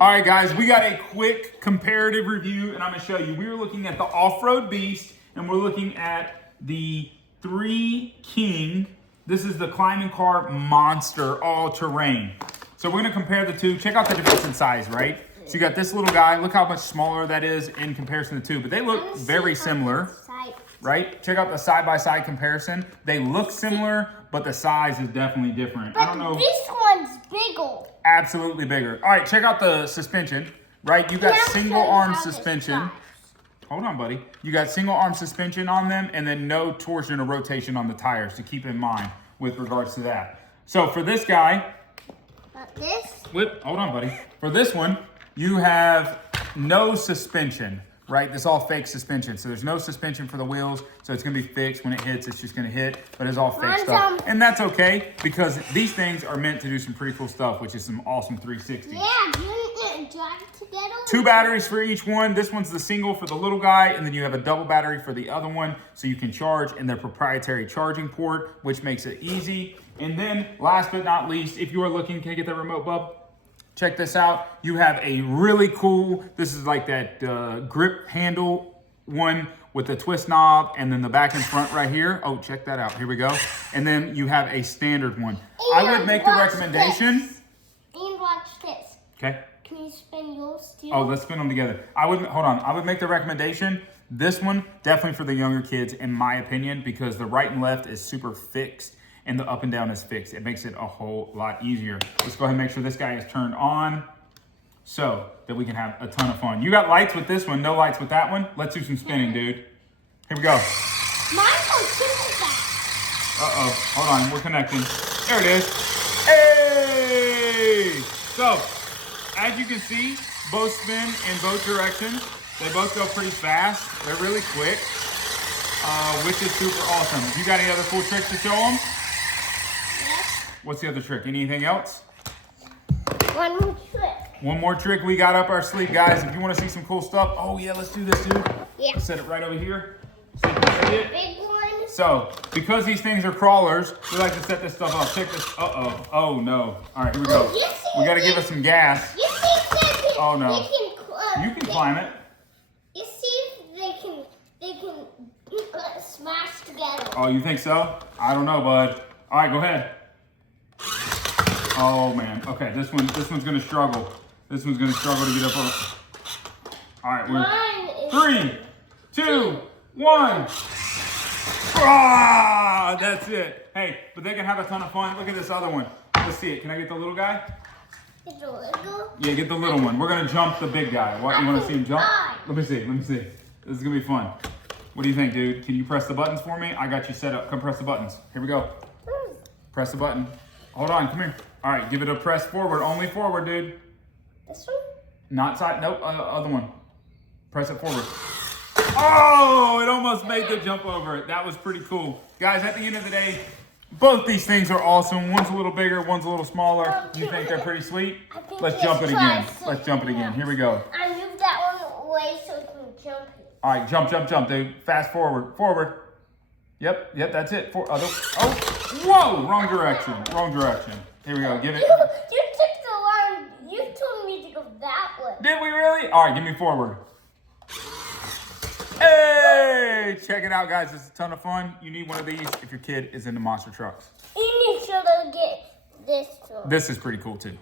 All right, guys, we got a quick comparative review, and I'm gonna show you. We were looking at the Off-Road Beast, and we're looking at the Threeking. This is the climbing car monster all-terrain. So we're gonna compare the two. Check out the difference in size, right? So you got this little guy. Look how much smaller that is in comparison to the two, but they look very similar, right? Check out the side-by-side comparison. They look similar, but the size is definitely different. But I don't know. This one's bigger. Absolutely bigger. All right, check out the suspension, right? You got single arm suspension. Hold on, buddy. You got single arm suspension on them and then no torsion or rotation on the tires to keep in mind with regards to that. So for this guy, hold on, buddy. For this one, you have no suspension, right? This is all fake suspension. So there's no suspension for the wheels. So it's gonna be fixed. When it hits, it's just gonna hit, but it's all fake stuff. And that's okay, because these things are meant to do some pretty cool stuff, which is some awesome 360s. Yeah, you drive together. 2 batteries for each one. This one's the single for the little guy, and then you have a double battery for the other one, so you can charge in their proprietary charging port, which makes it easy. And then, last but not least, if you are looking, can I get that remote, bub? Check this out. You have a really cool, this is like that grip handle one with the twist knob and then the back and front right here. Oh, check that out. Here we go. And then you have a standard one. I would make the recommendation. And watch this. Okay. Can you spin yours too? Oh, let's spin them together. Hold on. I would make the recommendation. This one, definitely for the younger kids, in my opinion, because the right and left is super fixed and the up and down is fixed. It makes it a whole lot easier. Let's go ahead and make sure this guy is turned on so that we can have a ton of fun. You got lights with this one, no lights with that one. Let's do some spinning, dude. Here we go. Mine goes super fast. Uh-oh, hold on, we're connecting. There it is. Hey! So, as you can see, both spin in both directions. They both go pretty fast. They're really quick, which is super awesome. You got any other cool tricks to show them? What's the other trick? Anything else? One more trick. One more trick we got up our sleeve, guys. If you want to see some cool stuff, oh yeah, let's do this, dude. Yeah. I'll set it right over here. See if you can see it. Big one. So, because these things are crawlers, we like to set this stuff up. Check this. Uh-oh. Oh, no. All right, here we go. We got to give it some gas. Oh, no. You can climb it. You see if they can smash together. Oh, you think so? I don't know, bud. All right, go ahead. Oh man, okay, this one's gonna struggle. This one's gonna struggle to get up on. All right, we're 3, 2, 1. Ah, that's it. Hey, but they can have a ton of fun. Look at this other one. Let's see it. Can I get the little guy? Is it little? Yeah, get the little one. We're gonna jump the big guy. What, you wanna see him jump? Let me see. This is gonna be fun. What do you think, dude? Can you press the buttons for me? I got you set up. Come press the buttons. Here we go. Press the button. Hold on, come here. All right, give it a press forward. Only forward, dude. This one? Not side, nope, other one. Press it forward. Oh, it almost made the jump over it. That was pretty cool. Guys, at the end of the day, both these things are awesome. One's a little bigger, one's a little smaller. You think they're pretty sweet? Let's jump it again. Let's jump it again. Here we go. I moved that one away so it can jump it. All right, jump, dude. Fast forward. Yep, that's it. Oh, whoa, wrong direction. Here we go, give it. You took the line. You told me to go that way. Did we really? All right, give me forward. Hey, check it out, guys. It's a ton of fun. You need one of these if your kid is into monster trucks. You need to get this one. This is pretty cool, too.